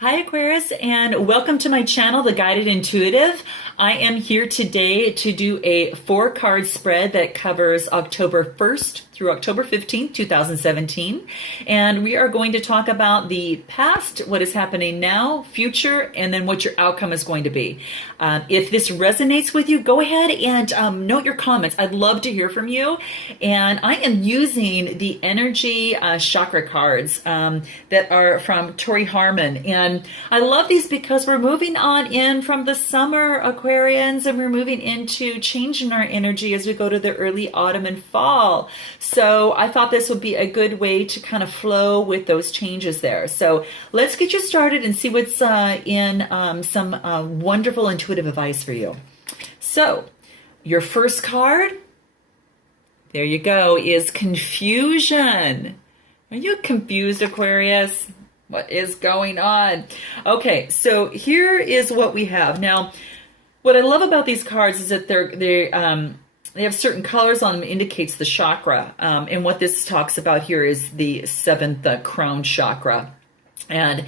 Hi Aquarius, and welcome to my channel, The Guided Intuitive. I am here today to do a 4-card spread that covers October 1st through October 15th, 2017. And we are going to talk about the past, what is happening now, future, and then what your outcome is going to be. If this resonates with you, go ahead and note your comments. I'd love to hear from you. And I am using the energy chakra cards that are from Tori Harmon. And I love these because we're moving on in from the summer, Aquarians, and we're moving into changing our energy as we go to the early autumn and fall. So I thought this would be a good way to kind of flow with those changes there. So let's get you started and see what's in some wonderful intuitive advice for you. So your first card, there you go, is confusion. Are you confused, Aquarius? What is going on? Okay, so here is what we have. Now, what I love about these cards is that they have certain colors on them, indicates the chakra. And what this talks about here is the 7th crown chakra. And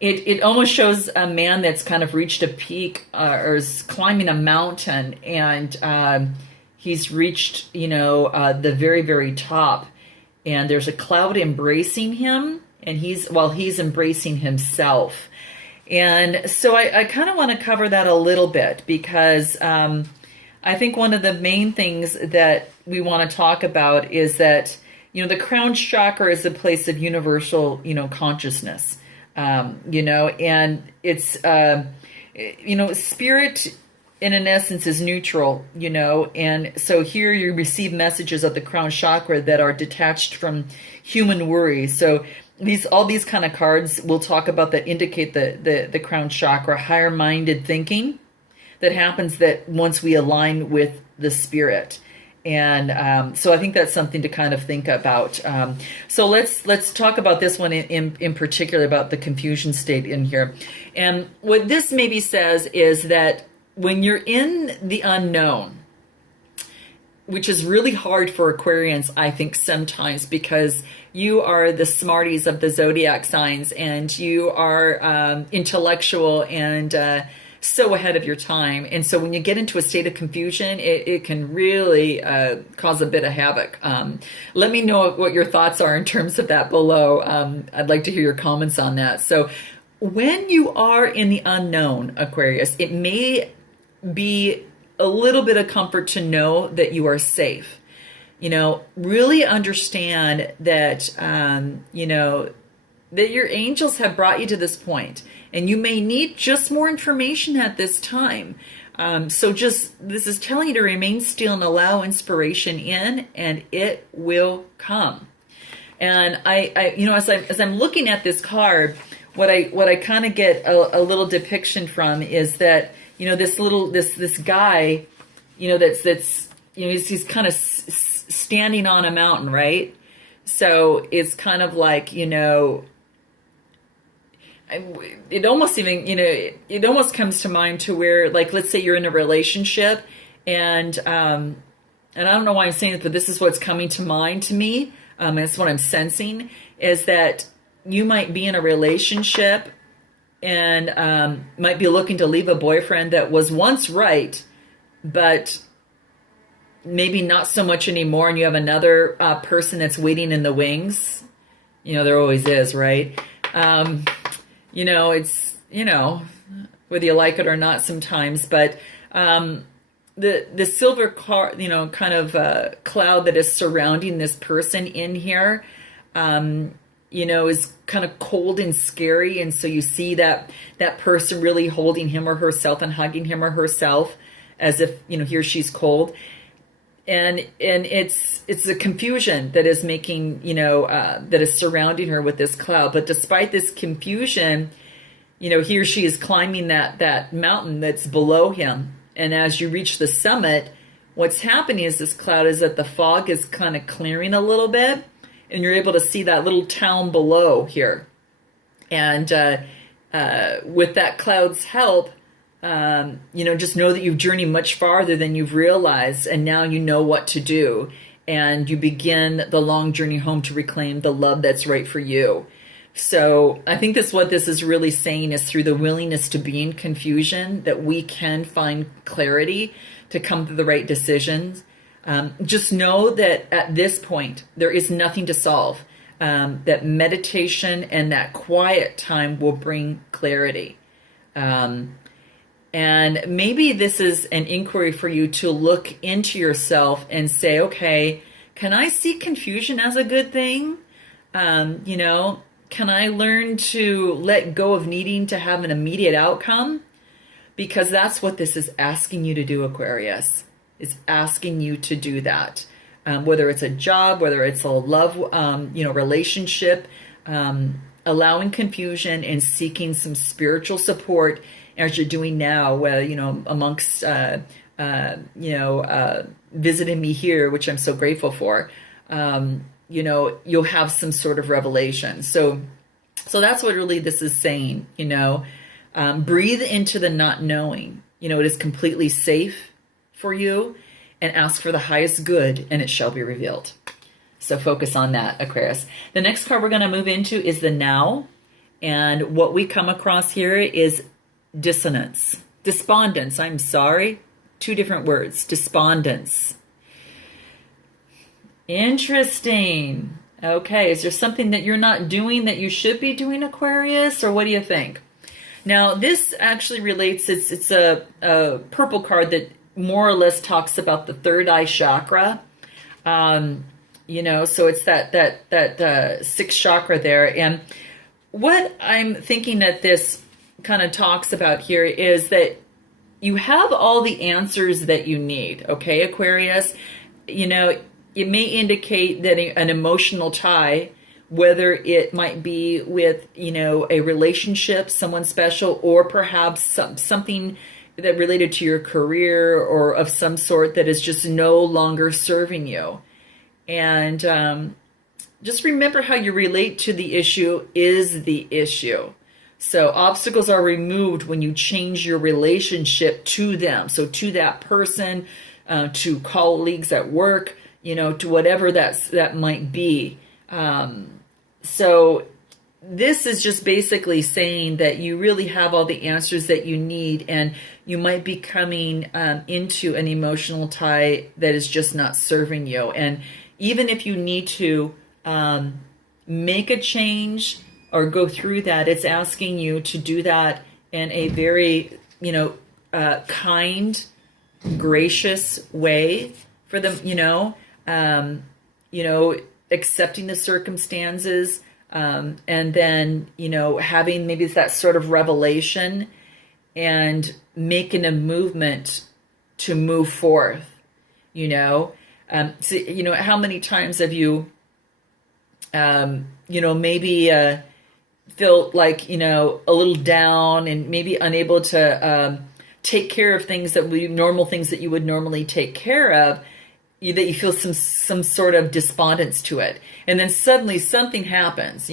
it almost shows a man that's kind of reached a peak or is climbing a mountain, and he's reached, the very, very top. And there's a cloud embracing him, and he's embracing himself. And so I kind of want to cover that a little bit because I think one of the main things that we want to talk about is that, the crown chakra is a place of universal, consciousness, and it's, spirit in an essence is neutral, and so here you receive messages of the crown chakra that are detached from human worry. So all these kind of cards we'll talk about that indicate the crown chakra, higher minded thinking that happens that once we align with the spirit. And so I think that's something to kind of think about. So let's talk about this one in particular, about the confusion state in here. And what this maybe says is that when you're in the unknown, which is really hard for Aquarians, I think, sometimes, because you are the smarties of the zodiac signs, and you are intellectual and so ahead of your time. And so when you get into a state of confusion, it can really cause a bit of havoc. Let me know what your thoughts are in terms of that below. I'd like to hear your comments on that. So when you are in the unknown, Aquarius, it may be a little bit of comfort to know that you are safe. Really understand that, that your angels have brought you to this point, and you may need just more information at this time. So this is telling you to remain still and allow inspiration in, and it will come. And I as I'm looking at this card, what I kind of get a little depiction from is that, this guy, he's kind of standing on a mountain, right? So it's kind of like, it almost even, it almost comes to mind to where, like, let's say you're in a relationship, and I don't know why I'm saying this, but this is what's coming to mind to me. It's what I'm sensing, is that you might be in a relationship and might be looking to leave a boyfriend that was once right, but maybe not so much anymore, and you have another person that's waiting in the wings. There always is, right? It's, whether you like it or not sometimes, but the silver kind of cloud that is surrounding this person in here, is kind of cold and scary. And so you see that person really holding him or herself and hugging him or herself as if, he or she's cold. And it's a confusion that is making, that is surrounding her with this cloud. But despite this confusion, he or she is climbing that mountain that's below him. And as you reach the summit, what's happening is this cloud is that the fog is kind of clearing a little bit, and you're able to see that little town below here. And with that cloud's help, just know that you've journeyed much farther than you've realized, and now you know what to do, and you begin the long journey home to reclaim the love that's right for you. So I think that's what this is really saying, is through the willingness to be in confusion that we can find clarity to come to the right decisions. Just know that at this point, there is nothing to solve. That meditation and that quiet time will bring clarity. And maybe this is an inquiry for you to look into yourself and say, okay, can I see confusion as a good thing? Can I learn to let go of needing to have an immediate outcome? Because that's what this is asking you to do, Aquarius. It's asking you to do that. Whether it's a job, whether it's a love, relationship, allowing confusion and seeking some spiritual support as you're doing now, amongst, visiting me here, which I'm so grateful for. You'll have some sort of revelation. So that's what really this is saying, breathe into the not knowing. It is completely safe for you, and ask for the highest good, and it shall be revealed. So focus on that, Aquarius. The next card we're going to move into is the now. And what we come across here is dissonance. Despondence, I'm sorry. Two different words, despondence. Interesting. Okay, is there something that you're not doing that you should be doing, Aquarius? Or what do you think? Now, this actually relates, it's a purple card that more or less talks about the third eye chakra. So it's that sixth chakra there. And what I'm thinking that this kind of talks about here is that you have all the answers that you need. Okay, Aquarius, it may indicate that an emotional tie, whether it might be with, a relationship, someone special, or perhaps something that related to your career or of some sort that is just no longer serving you. And just remember how you relate to the issue is the issue. So obstacles are removed when you change your relationship to them. So to that person, to colleagues at work, to whatever that might be. So this is just basically saying that you really have all the answers that you need, and you might be coming into an emotional tie that is just not serving you. And even if you need to make a change or go through that, it's asking you to do that in a very, kind, gracious way for them, accepting the circumstances. And then, having maybe that sort of revelation and making a movement to move forth, so, how many times have you, maybe felt like, a little down and maybe unable to take care of things that normal things that you would normally take care of, that you feel some sort of despondence to it. And then suddenly something happens,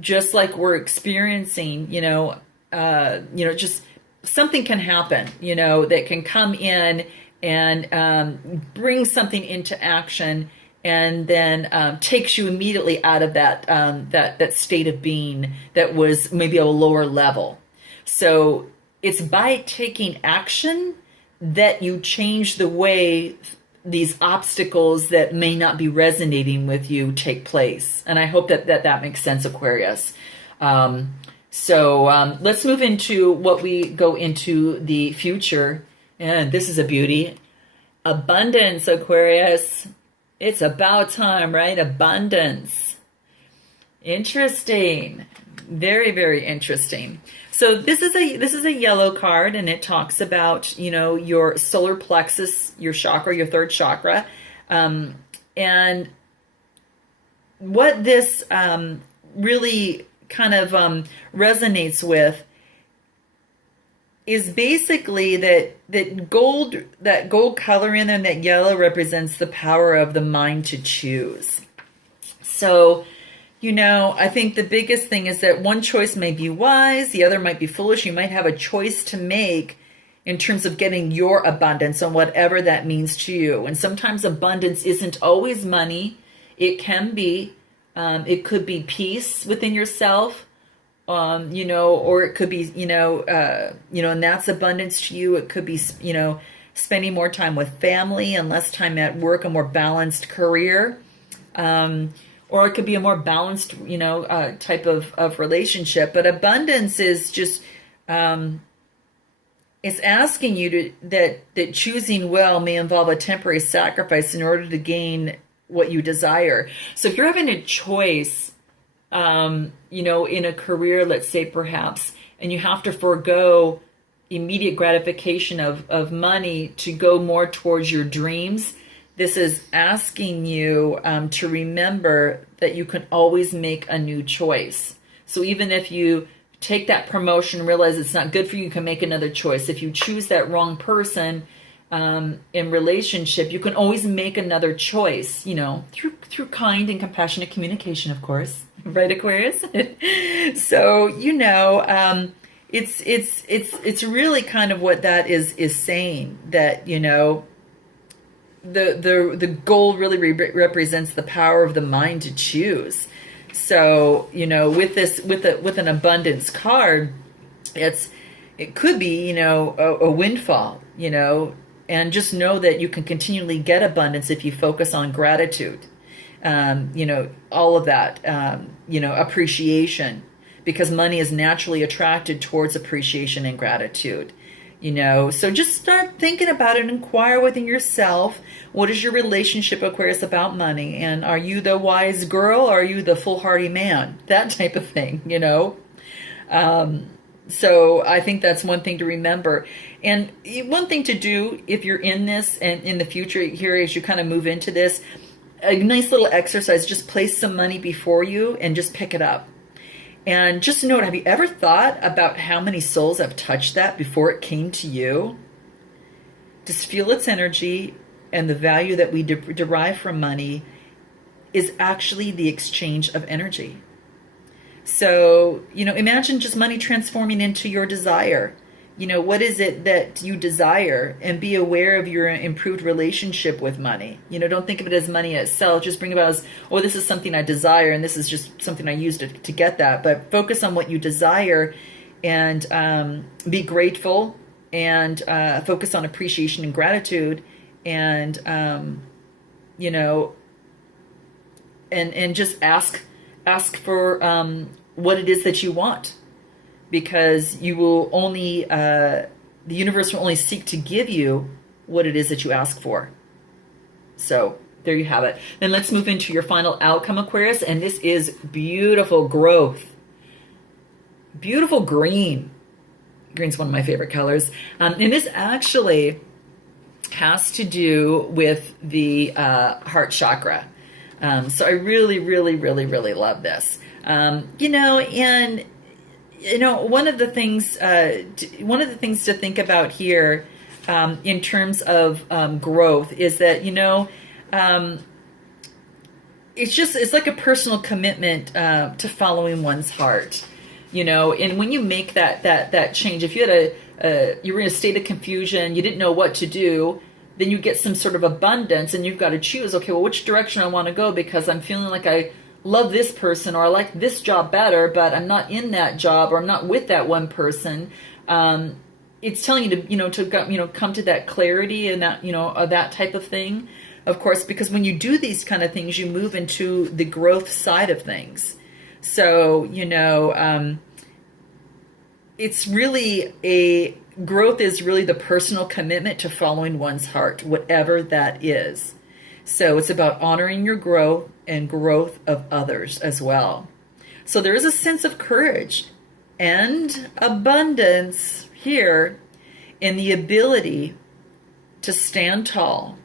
just like we're experiencing, just something can happen, that can come in and bring something into action, and then takes you immediately out of that state of being that was maybe a lower level. So it's by taking action that you change the way these obstacles that may not be resonating with you take place. And I hope that makes sense, Aquarius. So let's move into what we go into the future. And this is a beauty. Abundance, Aquarius. It's about time, right? Abundance. Interesting. Very, very interesting. So this is a yellow card, and it talks about, your solar plexus, your chakra, your third chakra. And what this really kind of resonates with is basically that gold color in and that yellow represents the power of the mind to choose. So, I think the biggest thing is that one choice may be wise, the other might be foolish. You might have a choice to make in terms of getting your abundance and whatever that means to you. And sometimes abundance isn't always money. It can be It could be peace within yourself, or it could be, and that's abundance to you. It could be, spending more time with family and less time at work, a more balanced career. Or it could be a more balanced, type of relationship. But abundance is just, it's asking you that choosing well may involve a temporary sacrifice in order to gain what you desire. So if you're having a choice, in a career, let's say perhaps, and you have to forego immediate gratification of money to go more towards your dreams, this is asking you to remember that you can always make a new choice. So even if you take that promotion, realize it's not good for you, you can make another choice. If you choose that wrong person in relationship, you can always make another choice, through kind and compassionate communication, of course. Right, Aquarius? So, it's really kind of what that is saying, that, the goal really represents the power of the mind to choose. So, with an abundance card, it could be, a windfall, and just know that you can continually get abundance if you focus on gratitude. All of that, appreciation, because money is naturally attracted towards appreciation and gratitude. So just start thinking about it, inquire within yourself. What is your relationship, Aquarius, about money? And are you the wise girl, or are you the foolhardy man? That type of thing, So I think that's one thing to remember. And one thing to do if you're in this and in the future here, as you kind of move into this, a nice little exercise, just place some money before you and just pick it up. And just note, have you ever thought about how many souls have touched that before it came to you? Just feel its energy, and the value that we derive from money is actually the exchange of energy. So, imagine just money transforming into your desire. What is it that you desire, and be aware of your improved relationship with money. Don't think of it as money itself. Just bring about as, oh, this is something I desire, and this is just something I use to get that. But focus on what you desire, and be grateful, and focus on appreciation and gratitude, and, and just ask for what it is that you want. Because you will only, the universe will only seek to give you what it is that you ask for. So there you have it. Then let's move into your final outcome, Aquarius. And this is beautiful growth. Beautiful green. Green's one of my favorite colors. And this actually has to do with the heart chakra. So I really, really, really, really love this. One of the things to think about here, in terms of growth, is that it's like a personal commitment to following one's heart, and when you make that change, if you had you were in a state of confusion, you didn't know what to do, then you get some sort of abundance, and you've got to choose, okay, well, which direction I want to go, because I'm feeling like I love this person, or I like this job better, but I'm not in that job, or I'm not with that one person. It's telling you to come to that clarity and that, that type of thing, of course, because when you do these kind of things, you move into the growth side of things. So, it's really growth is really the personal commitment to following one's heart, whatever that is. So it's about honoring your growth and growth of others as well. So there is a sense of courage and abundance here in the ability to stand tall.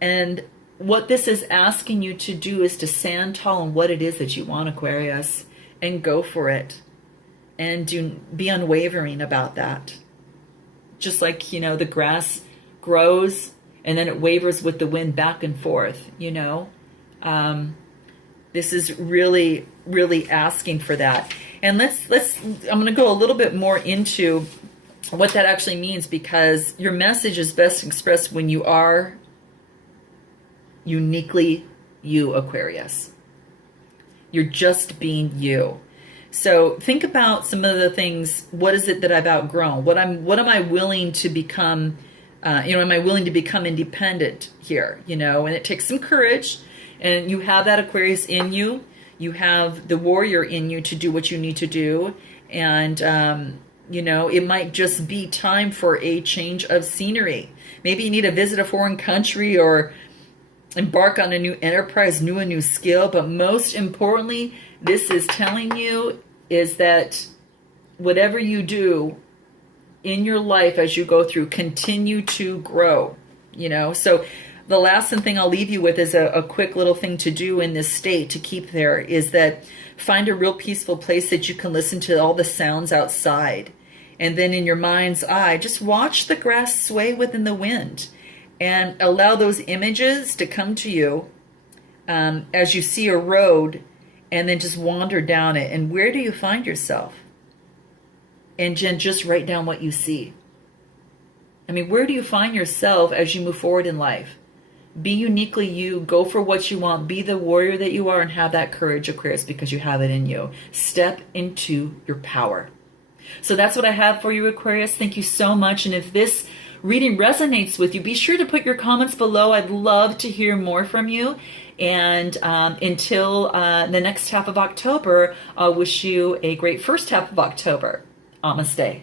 And what this is asking you to do is to stand tall in what it is that you want, Aquarius, and go for it. And be unwavering about that. Just like, the grass grows and then it wavers with the wind back and forth, This is really, really asking for that. And I'm going to go a little bit more into what that actually means, because your message is best expressed when you are uniquely you, Aquarius. You're just being you. So think about some of the things. What is it that I've outgrown? What am I willing to become? Am I willing to become independent here? And it takes some courage. And you have that Aquarius in you. You have the warrior in you to do what you need to do. And it might just be time for a change of scenery. Maybe you need to visit a foreign country or embark on a new enterprise, a new skill. But most importantly, this is telling you is that whatever you do in your life as you go through, continue to grow, So the last thing I'll leave you with is a quick little thing to do in this state to keep there is that find a real peaceful place that you can listen to all the sounds outside. And then in your mind's eye, just watch the grass sway within the wind and allow those images to come to you as you see a road, and then just wander down it. And where do you find yourself? And just write down what you see. Where do you find yourself as you move forward in life? Be uniquely you. Go for what you want. Be the warrior that you are and have that courage, Aquarius, because you have it in you. Step into your power. So that's what I have for you, Aquarius. Thank you so much. And if this reading resonates with you, be sure to put your comments below. I'd love to hear more from you. And until the next half of October, I'll wish you a great first half of October. Namaste.